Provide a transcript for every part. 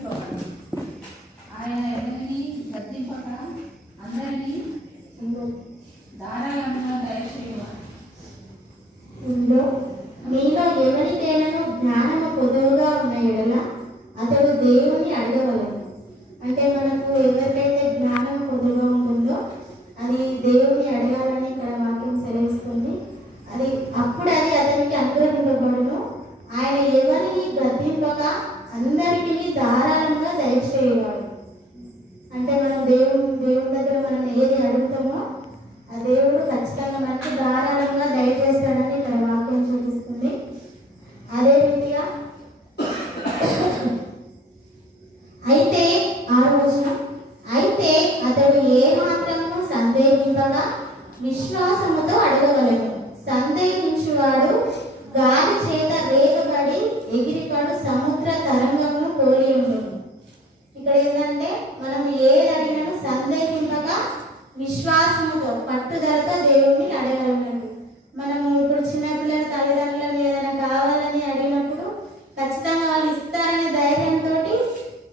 నియమింపబడు. ఆయన ఎవరిని గద్దింపక అందరినీ ధారాళంగా దయచేయవాడు. మీలో ఎవరికైనా జ్ఞానము పొదువుగా ఉన్న ఎడల అతడు దేవుని అడగవలెను. అంటే మనకు ఎవరికైతే జ్ఞానం పొదువుగా ఉంటుందో అది దేవుని అడగాలని ఇక్కడ వాక్యం సెలవిస్తుంది. అప్పుడు అది అతనికి అనుగ్రహింపబడును. ఆయన ఎవరిని గద్దింపక అందరికీ ధారాళంగా దయచేయవాడు. అంటే మనం దేవుని దగ్గర మనం ఏది అడుగుతామో ఆ దేవుడు ఖచ్చితంగా మనకి ధారాళంగా దయచేస్తాడని ఇక్కడ వాక్యం చూపిస్తుంది. అదే రీతిగా అయితే అయితే అతడు ఏ మాత్రము సందేహింపగా విశ్వాసముతో అడగవలెను. సందేహించువాడు గాలి చేత రేగబడి ఎగిరిపడు సముద్ర తరంగమును పోలి ఉండును. ఇక్కడ ఏంటంటే మనం ఏది అడిగినను సందేహింపగా విశ్వాసముతో పట్టుదలతో దేవుణ్ణి అడగగలగండి. మనము ఇప్పుడు చిన్నపిల్లల తల్లిదండ్రులను ఏదైనా కావాలని అడిగినప్పుడు ఖచ్చితంగా వాళ్ళు ఇస్తారనే ధైర్యంతో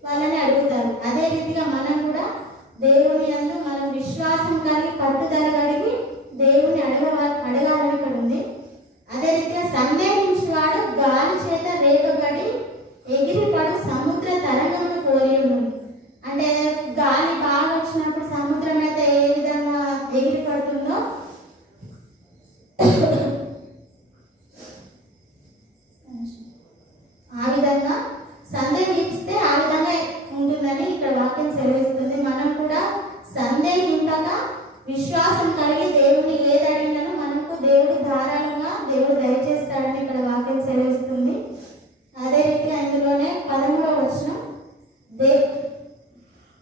వాళ్ళని అడుగుతారు. అదే రీతిగా మనం కూడా దేవుని యందు మనం విశ్వాసం కలిగి పట్టుదల కలిగి దేవుని అడగాలని ఇక్కడ ఉంది. అదే రీతిగా సందేహించువాడు గాలి చేత రేపబడి ఎగిరిపడు సముద్ర తరంగమును పోలి ఉంది. అంటే గాలి బాగా వచ్చినప్పుడు సముద్రం అయితే ఏ విధంగా ఎగిరిపడుతుందో ఆ విధంగా సందేహిస్తే ఆ విధంగా ఉంటుందని ఇక్కడ వాక్యం సెలవిస్తుంది. మనం కూడా సందేహింపగా విశ్వాసం కలిగి దేవుని ఏది అడిగినానో మనకు దేవుడు ధారాళంగా దేవుడు దయచేస్తాడని ఇక్కడ వాక్యం సెలవిస్తుంది. అదే రీతిగా ఇందులోనే 13వ వచనం,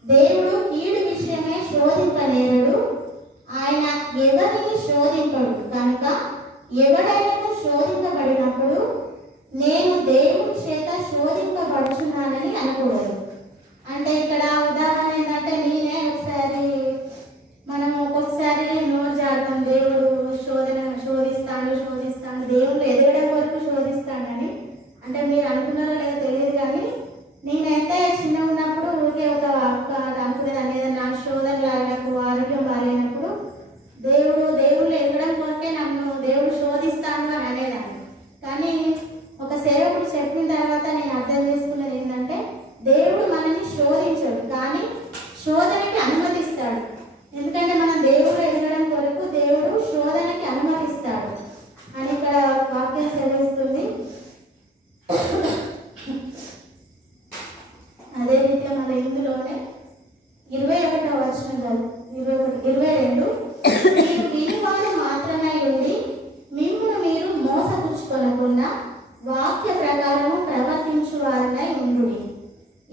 దేవుడు కీడు విషయమే శోధింపనేరడు, ఆయన ఎవరిని శోధింపడు కనుక ఎవడైనా శోధింపబడినప్పుడు నేను దేవుని చేత శోధింపబడుచున్నానని అనుకోలేదు. అంటే ఇక్కడ ఉదాహరణ ఏంటంటే నేనే మనం ఒక్కొక్కసారి నోరు జారుతాం, దేవుడు శోధిస్తాడు దేవుడు ఎదగడం వరకు శోధిస్తాడని. అంటే మీరు అనుకున్నారో లేదో తెలియదు, కానీ నేనైతే చిన్న ఉన్నప్పుడు ఊరికే ఒక అనుకునేదాన్ని. ఏదైనా నాకు శోధన లాగినప్పుడు ఆరోగ్యం బాగాలేనప్పుడు దేవుడు ఎదగడం కొరకే నన్ను దేవుడు శోధిస్తాను అని అనేదాన్ని. కానీ ఒక సేవకుడు చెప్పిన తర్వాత నేను అర్థం చేసుకున్నది ఏంటంటే దేవుడు మనల్ని శోధించడు, కానీ శోధనకి అనుమతిస్తాడు. ఎందుకంటే మనం దేవుడు ఎదగడం కొరకు దేవుడు శోధనకి అనుమతిస్తాడు అని ఇక్కడ వాక్యం సెలవిస్తుంది. అదే రీతిగా మన ఇందులోనే 21వ వచనం 22 మీరు వినివారు మాత్రమే ఉండి మిమ్మును మీరు మోసపుచ్చుకొనకుండా వాక్య ప్రకారము ప్రవర్తించువారనై ఉండుడి.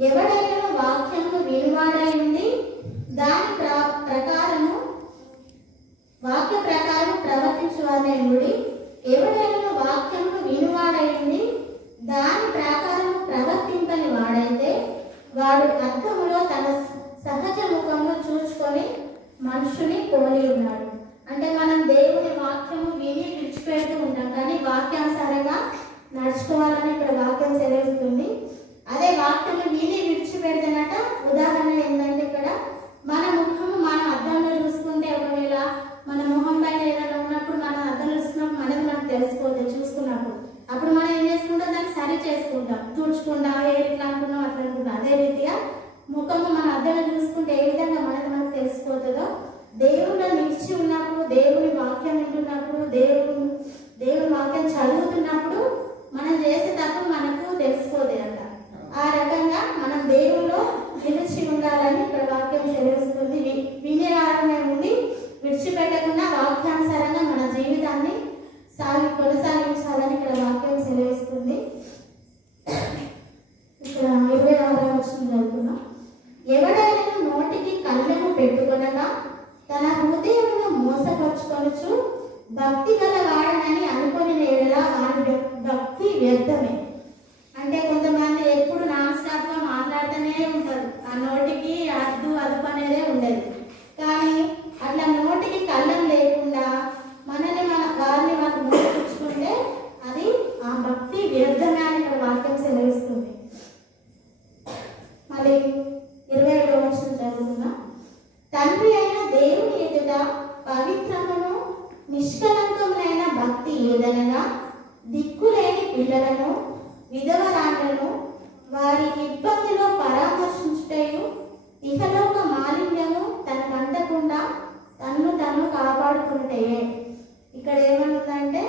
ఎవడైనా వాక్యము వినివాడై ఉండి దాని ప్రకారము వాక్య ప్రకారం ప్రవర్తించువారనై ఉండుడి. ఎవడైనా వాక్యము వినివాడై ఉండి దాని ప్రకారం ప్రవర్తింపని వాడైతే వాడు అర్థములో తన సహజ ముఖమును చూసుకొని మనుషుని పోలి ఉన్నాడు. అంటే మనం దేవుని వాక్యము విని విడిచిపెడుతూ ఉంటాం, కానీ వాక్యానుసారంగా నడుచుకోవాలని ఇక్కడ వాక్యం సెలవిస్తుంది. అదే వాక్యము విని విడిచిపెడితేనట ఉదాహరణ ఏంటంటే ఇక్కడ మన ముఖము మనం అద్దంలో చూసుకుంటే, ఒకవేళ మన ముఖం పైన ఏదైనా ఉన్నప్పుడు మనం అద్దంలో చూసుకున్నప్పుడు మనకు తెలిసిపోతుంది. చూసుకున్నప్పుడు అప్పుడు మనం ఏం చేసుకుంటాం, దాన్ని సరి చేసుకుంటాం, తుడుచుకుంటాం, ఎట్లా అనుకున్నాం అట్లా అనుకుంటాం. అదే రీతిగా ముఖము మన అద్దంలో చూసుకుంటే ఏ విధంగా మనకు తెలిసిపోతుందో, దేవుళ్ళు నిలిచి ఉన్నప్పుడు, దేవుని వాక్యం వింటున్నప్పుడు, దేవుని వాక్యం చదువుతున్నప్పుడు మనం చేసే తప్పు మనకు తెలిసిపోతుంది అంట. ఆ రకంగా మనం దేవుల్లో నిలిచి ఉండాలని ఇక్కడ వాక్యం సెలవిస్తుంది. వినేవారమే ఉండి విడిచిపెట్టకుండా వాక్యానుసారంగా మన జీవితాన్ని కొనసాగించాలని ఇక్కడ వాక్యం సెలవిస్తుంది. ఇక్కడ 26వ వచనం చదువుతున్నాం. ఎవడైనా నోటికి కళ్ళెము పెట్టుకొనగా తన హృదయమును మోసపరుచుకొనుచు భక్తి గల వాడనని ఏదనగా దిక్కులేని పిల్లలను విధవరాండ్లను వారి ఇబ్బందిలో పరామర్శించుటయు ఇహలోక మాలిన్యము తనకు అంటకుండా తను కాపాడుకుంటాయే. ఇక్కడ ఏమనుందంటే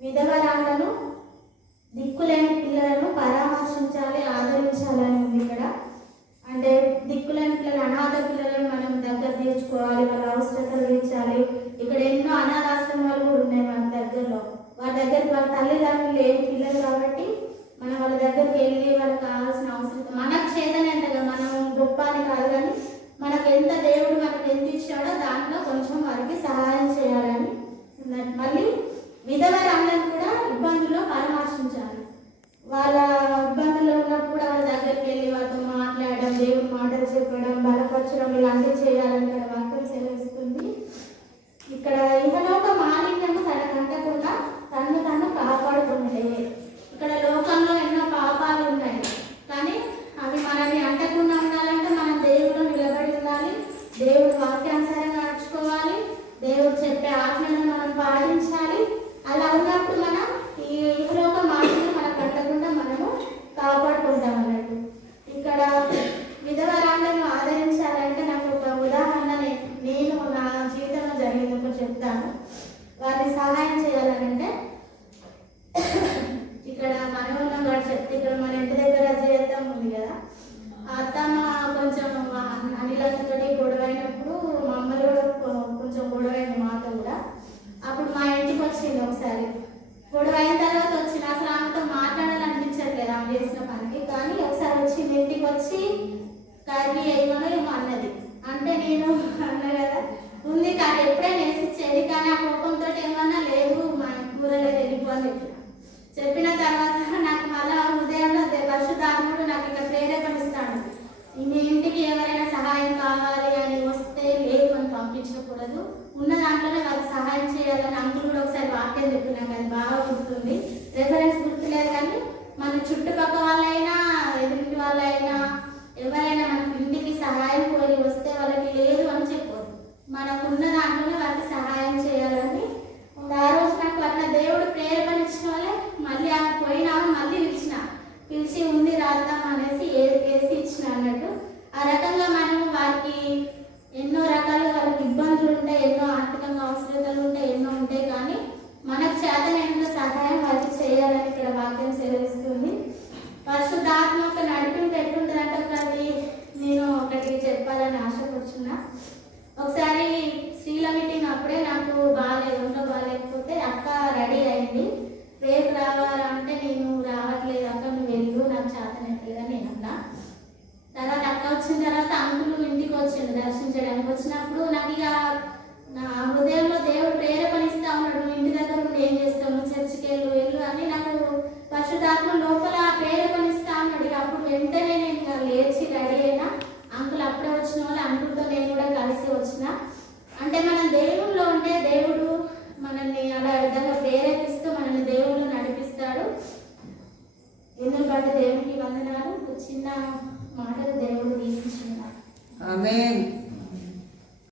విధవరాండ్లను దిక్కులేని పిల్లలను పరామర్శించాలి, ఆదరించాలని ఉంది ఇక్కడ. అంటే దిక్కులేని పిల్లలు, అనాథ పిల్లలను మనం దగ్గర తీర్చుకోవాలి, వాళ్ళ అవసరతలు తీర్చాలి. ఇక్కడ ఎన్నో అనాథాశ్రమాలు కూడా ఉన్నాయి మన దగ్గరలో. వాళ్ళ దగ్గరికి వాళ్ళ తల్లిదండ్రులు లేని పిల్లలు కాబట్టి మనం వాళ్ళ దగ్గరికి వెళ్ళి వాళ్ళకి కావాల్సిన అవసరం మనకు చేతనంతగా, మనం గొప్ప అని కాదు కానీ మనకు ఎంత దేవుడు మనకు ఎంత ఇచ్చాడో దాంట్లో కొంచెం వారికి సహాయం చేయాలని. మళ్ళీ విధవరాండ్లను కూడా ఇబ్బందుల్లో పరామర్శించాలి. వాళ్ళ ఇబ్బందుల్లో ఉన్నప్పుడు కూడా వాళ్ళ దగ్గరికి వెళ్ళి వాళ్ళతో మాట్లాడడం, దేవుడు మాటలు చెప్పడం, బలపరచడం ఇలాంటివి చేయాలని ఇక్కడ వాక్యం సెలవిస్తుంది. ఇక్కడ ఇహలోక మాలిన్యము తనకంటకుండా తను కాపాడుకుంటాయి. ఇక్కడ లోకంలో ఎన్నో పాపాలు ఉన్నాయి కానీ అవి మనల్ని అంటకుండా ఉండాలంటే మనం దేవుడు నిలబడి ఉండాలి, దేవుడు వాక్యానుసారంగా నడుచుకోవాలి, దేవుడు చెప్పే ఆజ్ఞలను మనం పాటించాలి. అలా ఉన్నప్పుడు మనం ఈ ఇహలోక మాటలను మనకు అంటకుండా మనము కాపాడుకుంటాం అన్నట్టు. ఇక్కడ విధవరాండ్లను ఆదరించాలంటే నాకు ఒక ఉదాహరణ నేను నా జీవితంలో జరిగింది ఒకటి చెప్తాను. వారిని సహాయం చేయాలంటే ఇక్కడ మనవరం గారు చెప్తే ఇక్కడ మన ఇంటి దగ్గర జీవితం ఉంది కదా, అత్తమ్మ కొంచెం అనిలతో గొడవైనప్పుడు మా అమ్మలు కూడా కొంచెం గొడవైంది మాతో కూడా. అప్పుడు మా ఇంటికి వచ్చింది ఒకసారి. గొడవ అయిన తర్వాత వచ్చిన అసలు ఆమెతో మాట్లాడాలనిపించట్లేదు ఆమె చేసిన పనికి. కానీ ఒకసారి వచ్చింది, ఇంటికి వచ్చి కర్రీ వేయమనో ఏమో అన్నది. అంటే నేను అన్నా కదా ఉంది కానీ ఎప్పుడైనా వేసిచ్చేది, కానీ ఆ కోపంతో ఏమన్నా లేదు మా కూరలో వెళ్ళిపో అని చెప్పిన తర్వాత నాకు మళ్ళా హృదయంలో పరిశుద్ధాత్ముడు నాకు ఇక్కడ ప్రేరేపణిస్తాడు. మీ ఇంటికి ఎవరైనా సహాయం కావాలి అని వస్తే లేదు అని పంపించకూడదు, ఉన్న దాంట్లోనే వాళ్ళకి సహాయం చేయాలని. అంకుల్ కూడా ఒకసారి వాక్యం చెప్పినాం, అది బాగా గుర్తుంది, రెఫరెన్స్ గుర్తులేదు కానీ మన చుట్టుపక్కల వాళ్ళైనా ఎదురింటి వాళ్ళైనా ఎవరైనా మన ఇంటికి సహాయం కోరి వస్తే వాళ్ళకి లేదు అని చెప్పొద్దు, మనకున్న దాంట్లోనే వాళ్ళకి సహాయం చేయాలని. ఆ రోజు నాకు అట్లా దేవుడు ప్రేరేపణించిన వాళ్ళే మళ్ళీ ఆమె పోయినా మళ్ళీ పిలిచి ఉంది రాద్దాం అనేసి వేసి ఇచ్చిన అన్నట్టు. ఆ రకంగా మనం వారికి ఎన్నో రకాలుగా వాళ్ళకి ఇబ్బందులు ఉంటాయి, ఎన్నో ఆర్థికంగా అవసరతలు ఉంటాయి, ఎన్నో ఉంటాయి. కానీ మనకు చేతనైనంత సహాయం వారికి చేయాలని ఇక్కడ వాక్యం సెలవిస్తుంది. పరిశుద్ధాత్మ యొక్క నడిపింపు ఎట్లుంటుందంటే ఒకటి నేను ఒకటి చెప్పాలని ఆశపడుతున్నా. ఒకసారి స్త్రీల మీటింగ్ అప్పుడే నాకు బాగాలేదు, ఒంట్లో బాగాలేకపోతే అక్క రెడీ అయింది, రేపు రావాలంటే నేను రావట్లేదు అక్క నువ్వు వెళ్ళు నాకు చేతనట్లేదు అని నేను అన్నా. తర్వాత అక్క వచ్చిన తర్వాత అంకులు ఇంటికి వచ్చిండు దర్శించడానికి. వచ్చినప్పుడు నాకు ఇక నా హృదయంలో దేవుడు ప్రేరేపణిస్తా ఉన్నాడు, నువ్వు ఇంటి దగ్గర ఉండి ఏం చేస్తావు, నువ్వు చర్చికి వెళ్ళు అని నాకు పరిశుద్ధాత్మ లోపల ప్రేరేపణిస్తా ఉన్నాడు. ఇక అప్పుడు వెంటనే నేను ఇక లేచి రెడీ అయినా. అంకులు అప్పుడే వచ్చిన వాళ్ళు అంకులతో నేను కూడా కలిసి వచ్చిన. అంటే మనం దేవుల్లో ఉంటే దేవుడు మనల్ని అలా విధంగా ప్రేరేపిస్తూ మనల్ని దేవుళ్ళు నడిపిస్తాడు. ఎందుకు బట్టి దేవునికి వందనాలు. చిన్న